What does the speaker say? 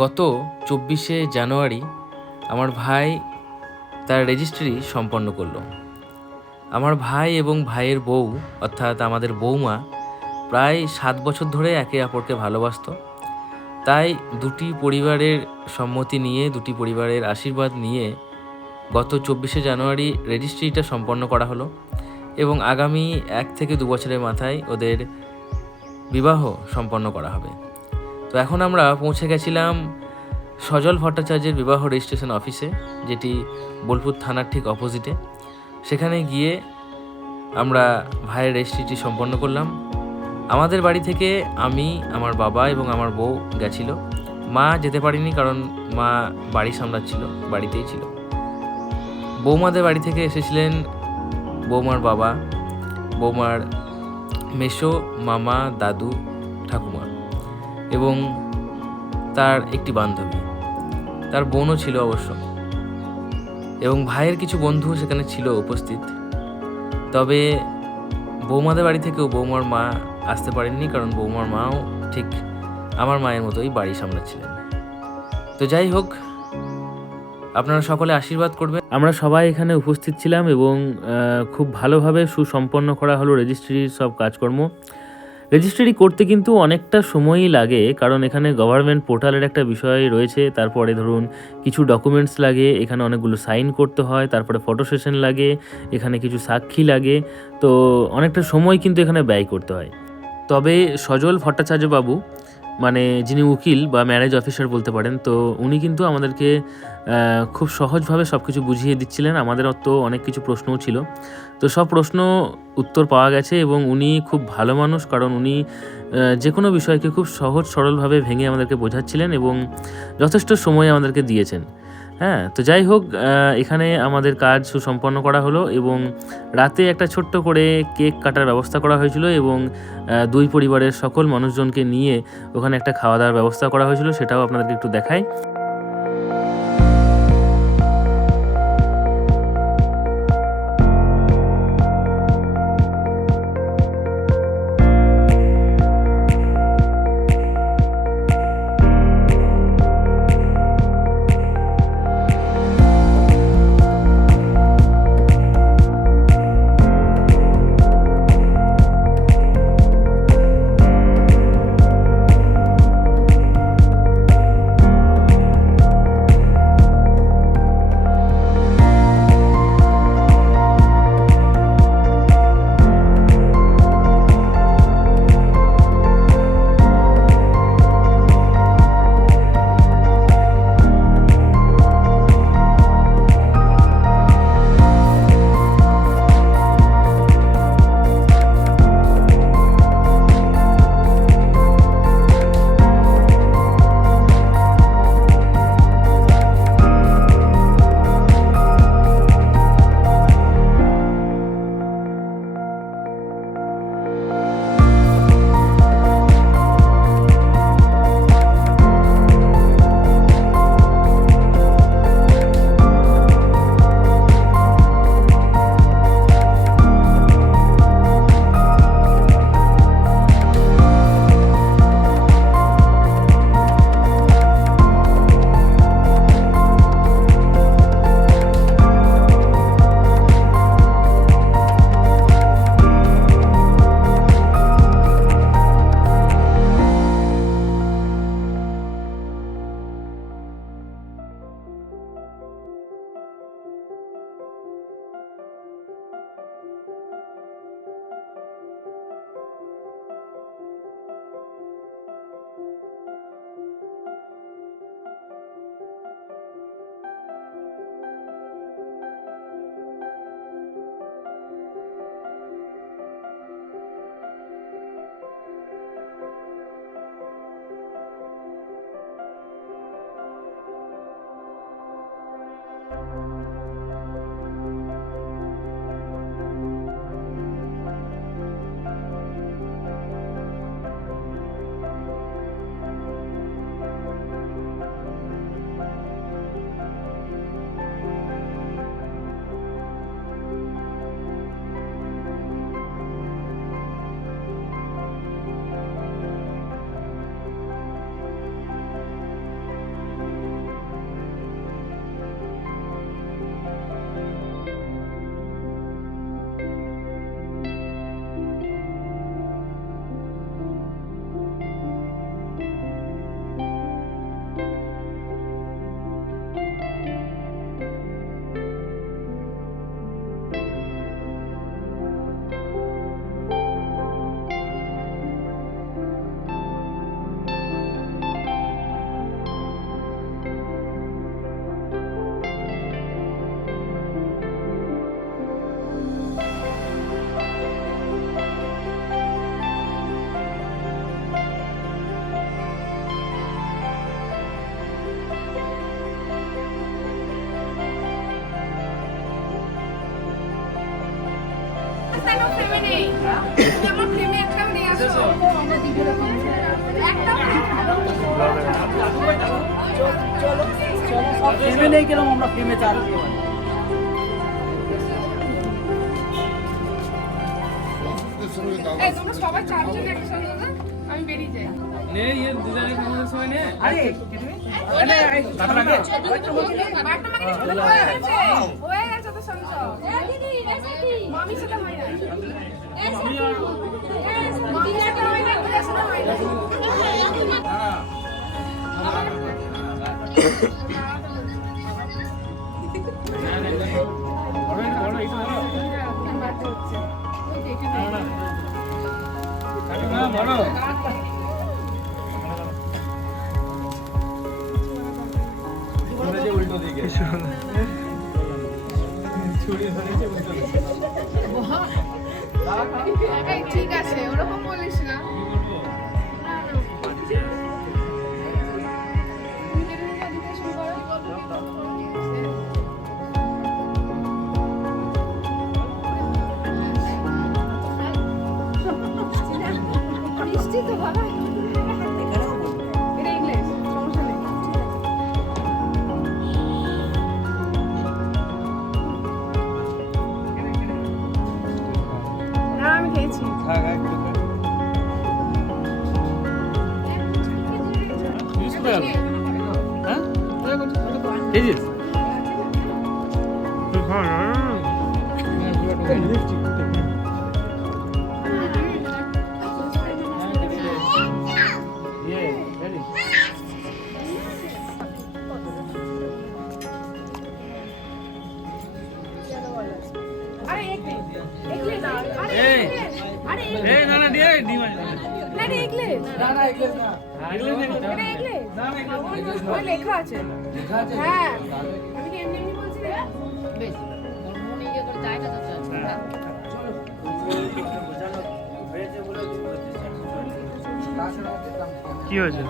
গত ২৪শে জানুয়ারি আমার ভাই তার রেজিস্ট্রি সম্পন্ন করলো। আমার ভাই এবং ভাইয়ের বউ অর্থাৎ আমাদের বৌমা প্রায় ৭ বছর ধরে একে অপরকে ভালোবাসতো। তাই দুটি পরিবারের সম্মতি নিয়ে, দুটি পরিবারের আশীর্বাদ নিয়ে গত ২৪শে জানুয়ারি রেজিস্ট্রিটা সম্পন্ন করা হলো এবং আগামী ১ থেকে ২ বছরের মাথায় ওদের বিবাহ সম্পন্ন করা হবে। তো এখন আমরা পৌঁছে গেছিলাম সজল ভট্টাচার্যের বিবাহ রেজিস্ট্রেশন অফিসে, যেটি বোলপুর থানার ঠিক অপোজিটে। সেখানে গিয়ে আমরা ভাইয়ের রেজিস্ট্রিটি সম্পন্ন করলাম। আমাদের বাড়ি থেকে আমি, আমার বাবা এবং আমার বউ গেছিল। মা যেতে পারিনি, কারণ মা বাড়ি সামলাচ্ছিল, বাড়িতেই ছিল। বৌমাদের বাড়ি থেকে এসেছিলেন বৌমার বাবা, বৌমার মেসো, মামা, দাদু, ঠাকুমা এবং তার একটি বান্ধবী, তার বোনও ছিল অবশ্য, এবং ভাইয়ের কিছু বন্ধু সেখানে ছিল উপস্থিত। তবে বৌমাদের বাড়ি থেকেও বৌমার মা আসতে পারেননি, কারণ বৌমার মাও ঠিক আমার মায়ের মতোই বাড়ি সামলাচ্ছিলেন। তো যাই হোক, আপনারা সকলে আশীর্বাদ করবেন। আমরা সবাই এখানে উপস্থিত ছিলাম এবং খুব ভালোভাবে সুসম্পন্ন করা হলো রেজিস্ট্রির সব কাজকর্ম। রেজিস্ট্রি করতে কিন্তু অনেকটা সময়ই লাগে, কারণ এখানে গভর্নমেন্ট পোর্টালের একটা বিষয় রয়েছে। তারপরে ধরুন কিছু ডকুমেন্টস লাগে, এখানে অনেকগুলো সাইন করতে হয়, তারপরে ফটো সেশন লাগে, এখানে কিছু সাক্ষী লাগে। তো অনেকটা সময় কিন্তু এখানে ব্যয় করতে হয়। তবে সজল ভট্টাচার্য বাবু, মানে যিনি উকিল বা ম্যারেজ অফিসার বলতে পারেন, তো উনি কিন্তু আমাদেরকে খুব সহজভাবে সব কিছু বুঝিয়ে দিচ্ছিলেন। আমাদের তো অনেক কিছু প্রশ্নও ছিল, তো সব প্রশ্ন উত্তর পাওয়া গেছে এবং উনি খুব ভালো মানুষ, কারণ উনি যে কোনো বিষয়কে খুব সহজ সরলভাবে ভেঙে আমাদেরকে বোঝাচ্ছিলেন এবং যথেষ্ট সময় আমাদেরকে দিয়েছেন। হ্যাঁ, তো যাই হোক, এখানে আমাদের কাজ সুসম্পন্ন করা হলো এবং রাতে একটা ছোট্ট করে কেক কাটার ব্যবস্থা করা হয়েছিল এবং দুই পরিবারের সকল মানুষজনকে নিয়ে ওখানে একটা খাওয়া দাওয়ার ব্যবস্থা করা হয়েছিল, সেটাও আপনাদেরকে একটু দেখাই। নেই তুমি আমার প্রেমে একটাও নিয়ে আসো একটাও ফেমে নেই কেন আমরা ফেমে চাল এই তোমরা সবাই চারজন একসাথে না আমি বেরিয়ে যাই নে ये ডিজাইনের খাওয়ানোর সময় নে আরে বাটনা মাকে হয়ে গেছে তো সব মামি সাথে হয় না মামি সাথে হয় না তোর সাথে হয় না এই ঠিক আছে ওরকম বলিস না মিষ্টি তো বাবা এটা ইংলিশ সমস্যা নেই না আমি খেয়েছি अरे एक ले अरे अरे ए ना ना दिए डी में अरे एक ले না না এগুলো না अरे एक ले ওই লেখা আছে হ্যাঁ আমি কি এমনি এমনি বলছি রে বেশ মনে ইয়ে করে জায়গা তো কি হয়েছে